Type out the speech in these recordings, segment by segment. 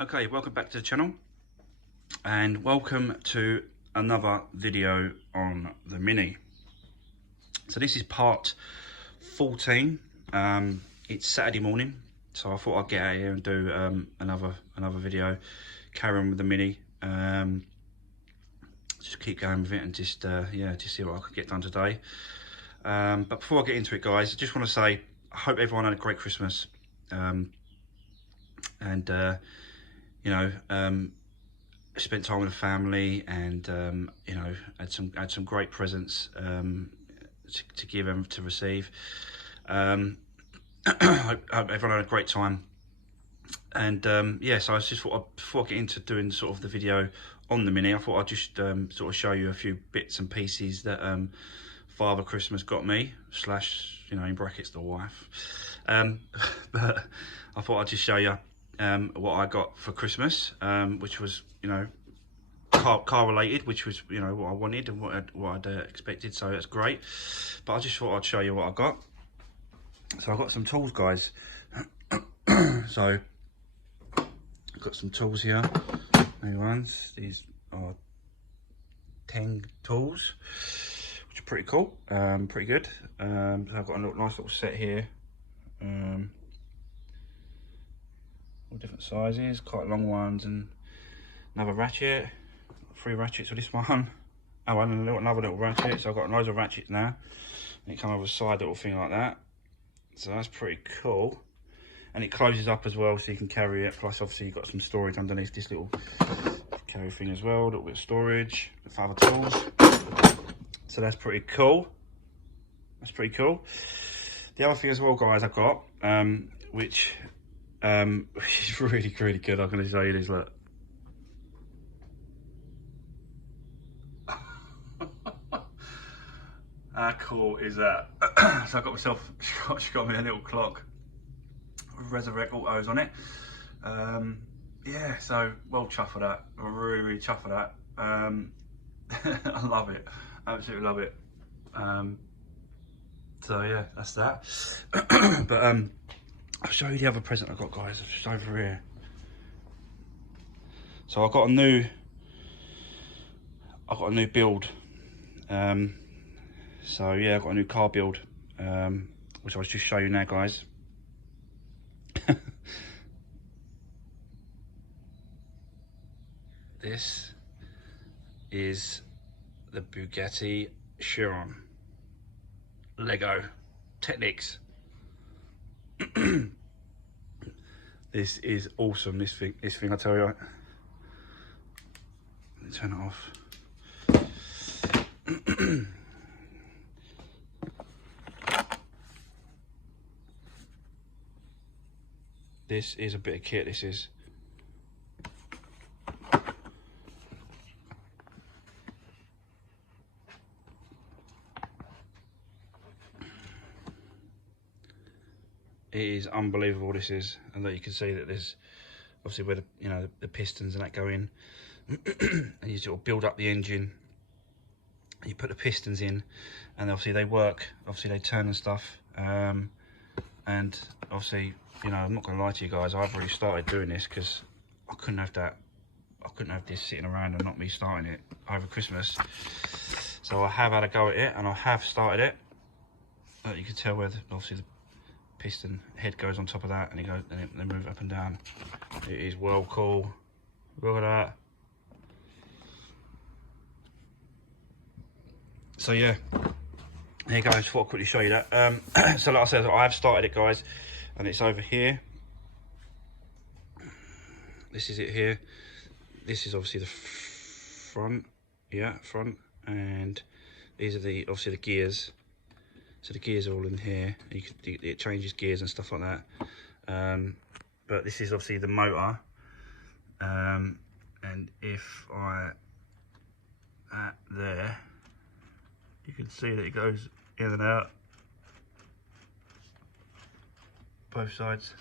Okay, welcome back to the channel and welcome to another video on the Mini. So this is part 14. It's Saturday morning, so I thought I'd get out here and do another video, carry on with the Mini. Just keep going with it and just see what I could get done today. But before I get into it, guys, I just want to say I hope everyone had a great Christmas. Spent time with the family, and had some great presents to give and to receive. I hope everyone had a great time. And so I just thought, before I get into doing sort of the video on the Mini, I thought I'd just sort of show you a few bits and pieces that Father Christmas got me, slash, in brackets, the wife. But I thought I'd just show you what I got for Christmas, which was, car related, which was, what I wanted and what I'd expected, so that's great. But I just thought I'd show you what I got. So I got some tools, guys. So I've got some tools here. New ones. These are 10 tools, which are pretty cool, pretty good. So I've got a nice little set here. All different sizes, quite long ones, and another ratchet, 3 ratchets for this one. Oh, and another little ratchet. So I've got loads of ratchets now. And it comes with a side little thing like that. So that's pretty cool. And it closes up as well, so you can carry it. Plus, obviously, you've got some storage underneath this little carry thing as well. A little bit of storage for other tools. So that's pretty cool. That's pretty cool. The other thing as well, guys, I've got, which is really, really good. I'm going to show you this, look. How cool is that? So I got myself, she got me a little clock with Resurrect Autos on it. Yeah, so well chuffed for that. I'm really, really chuffed for that. I love it, absolutely love it. So yeah, that's that. But I'll show you the other present I got, guys. It's just over here. So I got a new build. So yeah, I've got a new car build, which I'll just show you now, guys. This is the Bugatti Chiron Lego Technics. This is awesome. This thing, I tell you. Let me turn it off. This is a bit of kit. This is. It is unbelievable, this is, and that you can see that there's obviously where the pistons and that go in. And you sort of build up the engine, you put the pistons in, and obviously they work, obviously they turn and stuff. And obviously, I'm not going to lie to you guys, I've already started doing this because I couldn't have this sitting around and not me starting it over Christmas. So I have had a go at it, and I have started it. You can tell where obviously the piston head goes on top of that, and they move up and down. It is well cool. Look at that. So yeah, there you go. I just thought I'd quickly show you that. So like I said, I have started it, guys, and it's over here. This is it here. This is obviously the front, front, and these are obviously the gears. So the gears are all in here. It changes gears and stuff like that. But this is obviously the motor. And if there, you can see that it goes in and out, both sides.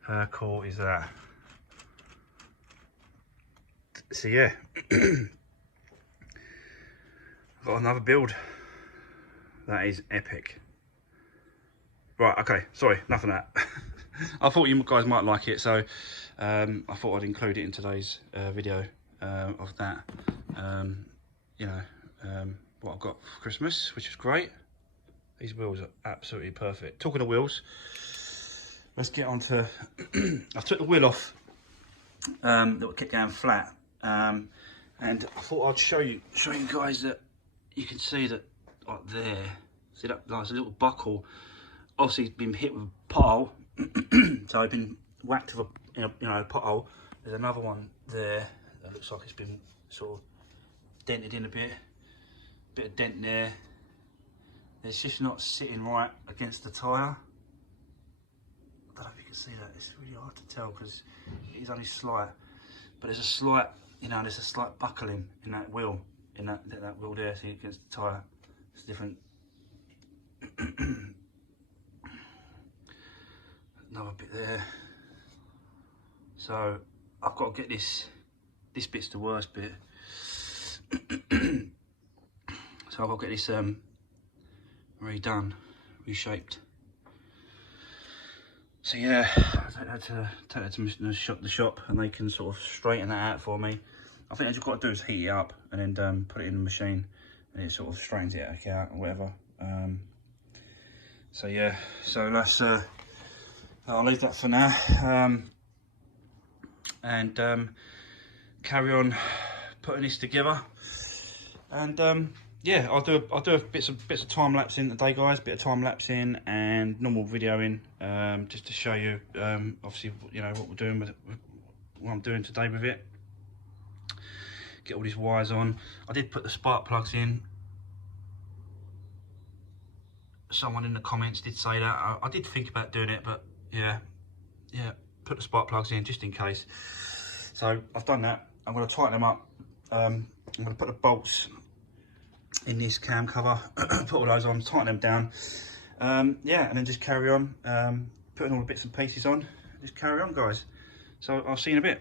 How cool is that? So yeah. Got another build. That is epic. Right, okay, sorry, enough of that. I thought you guys might like it, so I thought I'd include it in today's video of that. You know, what I've got for Christmas, which is great. These wheels are absolutely perfect. Talking of wheels, let's get on to... I took the wheel off that kept going flat, and I thought I'd show you guys that you can see that right there. See that? There's a little buckle. Obviously, it's been hit with a pothole, so I've been whacked with a a pothole. There's another one there that looks like it's been sort of dented in a bit of dent there. It's just not sitting right against the tyre. I don't know if you can see that. It's really hard to tell because it is only slight, but there's a slight, there's a slight buckling in that wheel, in that wheel there, see, against the tyre. It's different. Another bit there. So I've got to get this bit's the worst bit. So I've got to get this redone, reshaped. So yeah, I had to take that to the shop and they can sort of straighten that out for me. I think all you've got to do is heat it up and then put it in the machine and it sort of straightens it out or whatever. So yeah, so let's I'll leave that for now, and carry on putting this together. And yeah, I'll do bits of time lapse in today, guys. Bit of time lapse in and normal videoing, just to show you, obviously, what we're doing with it, what I'm doing today with it. Get all these wires on. I did put the spark plugs in. Someone in the comments did say that. I did think about doing it, but yeah, put the spark plugs in just in case. So I've done that. I'm going to tighten them up. I'm going to put the bolts in this cam cover, put all those on, tighten them down. Yeah, and then just carry on putting all the bits and pieces on. Just carry on, guys. So I'll see you in a bit.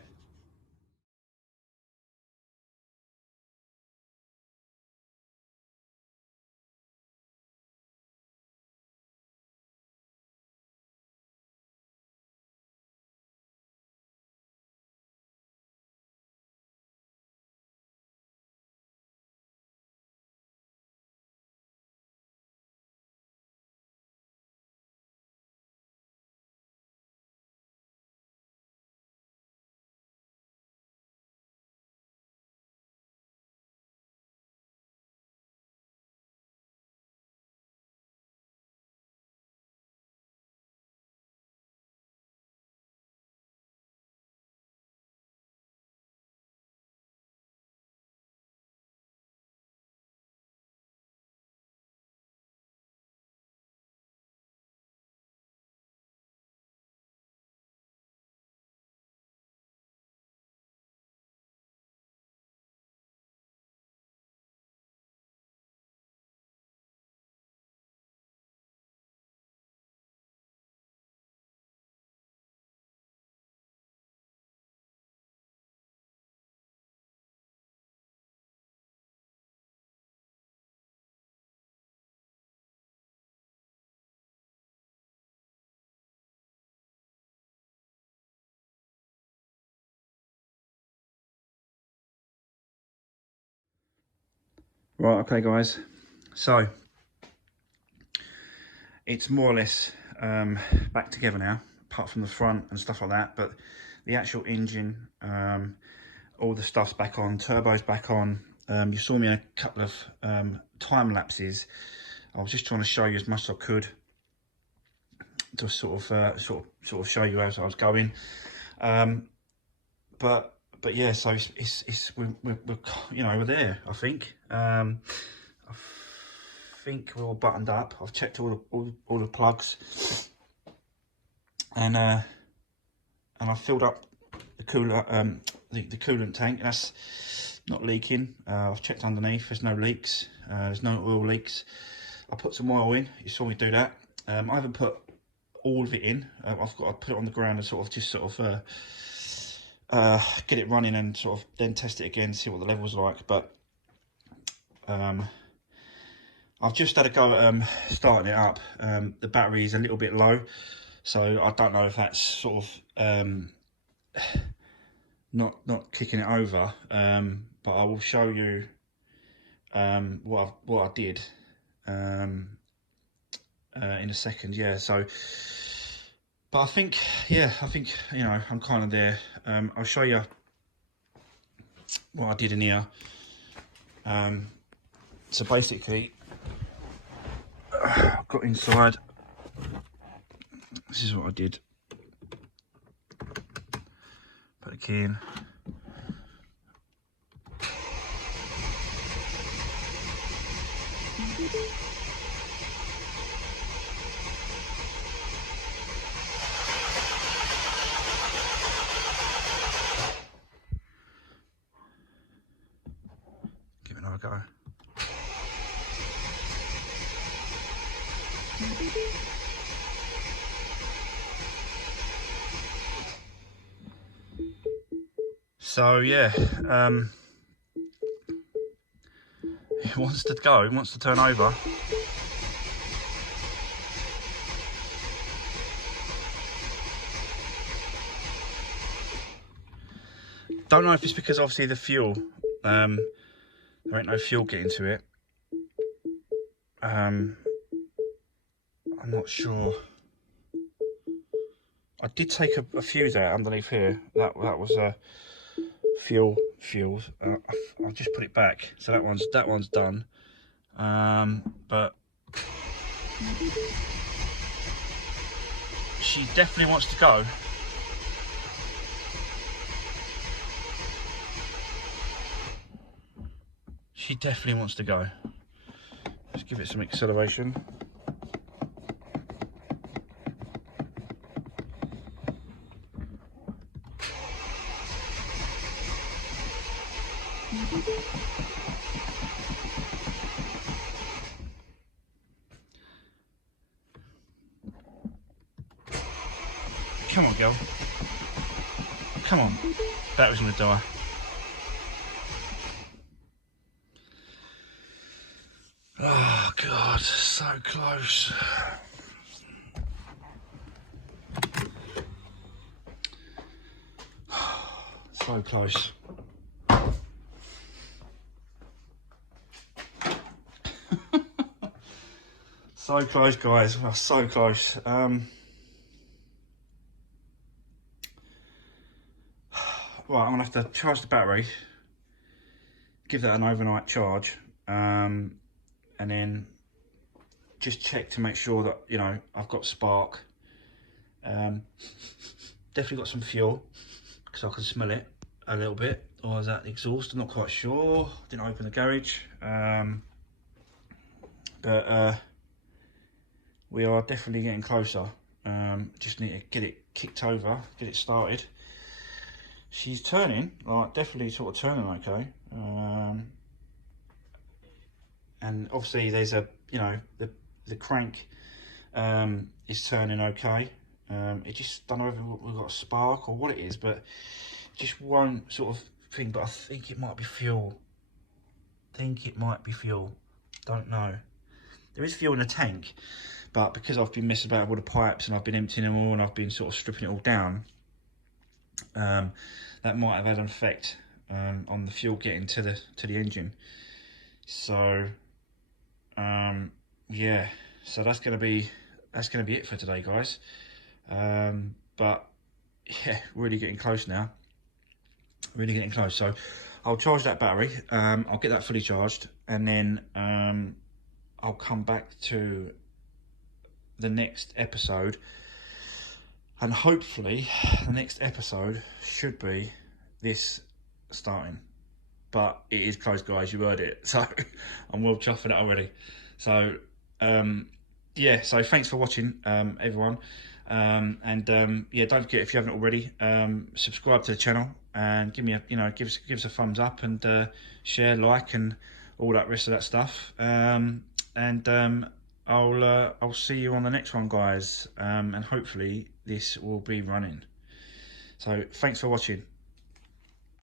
Right, okay, guys. So it's more or less back together now, apart from the front and stuff like that. But the actual engine, all the stuff's back on, turbo's back on. You saw me in a couple of time lapses. I was just trying to show you as much as I could to sort of show you as I was going. But yeah, so we're there. I think. I think we're all buttoned up. I've checked all the plugs, and I filled up the cooler, the coolant tank. That's not leaking. I've checked underneath. There's no leaks. There's no oil leaks. I put some oil in. You saw me do that. I haven't put all of it in. I've got to put it on the ground and get it running and sort of then test it again, see what the level's like. But I've just had a go at starting it up. The battery is a little bit low, So I don't know if that's sort of not kicking it over, but I will show you what I did in a second. Yeah, so but I think, yeah, I think, you know, I'm kind of there. I'll show you what I did in here. So basically, I got inside. This is what I did. Put the key in. Give it another go. So yeah, it wants to go, it wants to turn over. Don't know if it's because obviously the fuel, there ain't no fuel getting to it. I'm not sure. I did take a fuse out underneath here. That was a fuels. I'll just put it back. So that one's done. But she definitely wants to go. She definitely wants to go. Let's give it some acceleration. Come on, girl. Come on. Battery's gonna die. Oh God, so close. So close. So close, guys. We're so close. Right, I'm gonna have to charge the battery, give that an overnight charge, and then just check to make sure that, you know, I've got spark. Definitely got some fuel, because I can smell it a little bit. Or is that the exhaust? I'm not quite sure. Didn't open the garage. But we are definitely getting closer. Just need to get it kicked over, get it started. She's turning, like definitely sort of turning okay. And obviously there's a, you know, the crank is turning okay. It just, don't know if we've got a spark or what it is, but just one sort of thing. But I think it might be fuel. Don't know. There is fuel in the tank, but because I've been messing about with the pipes and I've been emptying them all and I've been sort of stripping it all down, that might have had an effect on the fuel getting to the engine. So yeah, so that's gonna be it for today, guys. But yeah, really getting close now. Really getting close. So I'll charge that battery. I'll get that fully charged, and then I'll come back to the next episode, and hopefully the next episode should be this starting. But it is close, guys, you heard it. So I'm well chuffed for that already. So yeah, so thanks for watching, everyone. Yeah, don't forget, if you haven't already, subscribe to the channel and give me a, you know, give us a thumbs up, and share, like, and all that rest of that stuff. I'll see you on the next one, guys, and hopefully this will be running. So thanks for watching.